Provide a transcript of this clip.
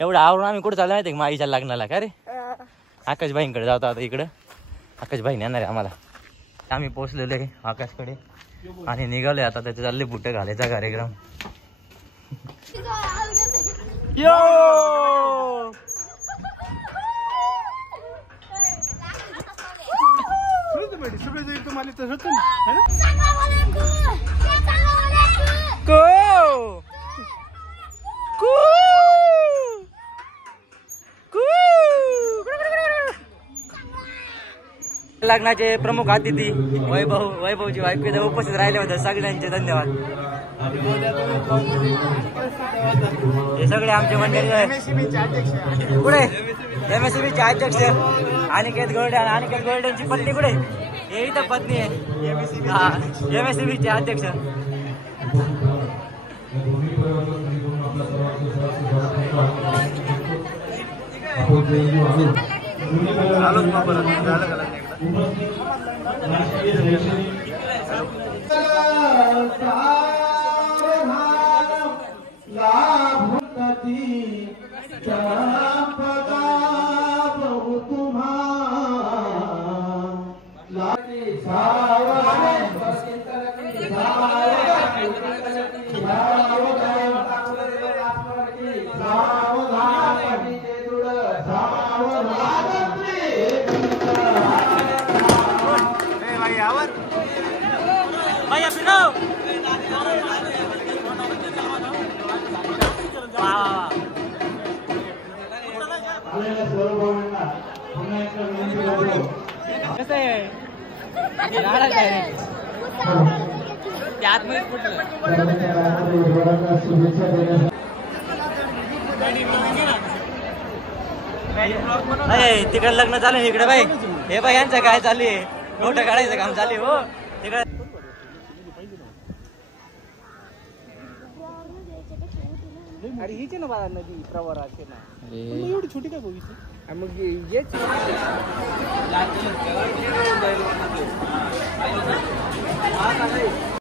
एवढं आवरून आम्ही कुठं चाललो माहिती का माईच्या लग्नाला का रे? आकाशबाईंकडे जातो आता इकडं. आकाशबाई येणार आहे आम्हाला. आम्ही पोहोचलेलो आहे आकाशकडे आणि निघालोय आता. त्याचे चालले बुट घालायचा कार्यक्रम. यो लग्नाचे प्रमुख अतिथी वैभवची बायको उपस्थित राहिले होते. सगळ्यांचे धन्यवाद. हे सगळे आमचे मंडळी कुठे MSCBचे अध्यक्ष अनिकेत गोल्डे. अनिकेत गोल्डेंची पत्नी कुठे? हे इथं पत्नी आहे. हा MSCBचे अध्यक्ष. तिकडे लग्न चालू आहे इकडे बाई. हे बाई यांचं काय चालू आहे? फोटो काढायचं काम चालू आहे. हो तिकडे अरे हीचे ना बाळा नदी प्रवाराचे ना एवढी छोटी काय बघितली मग हेच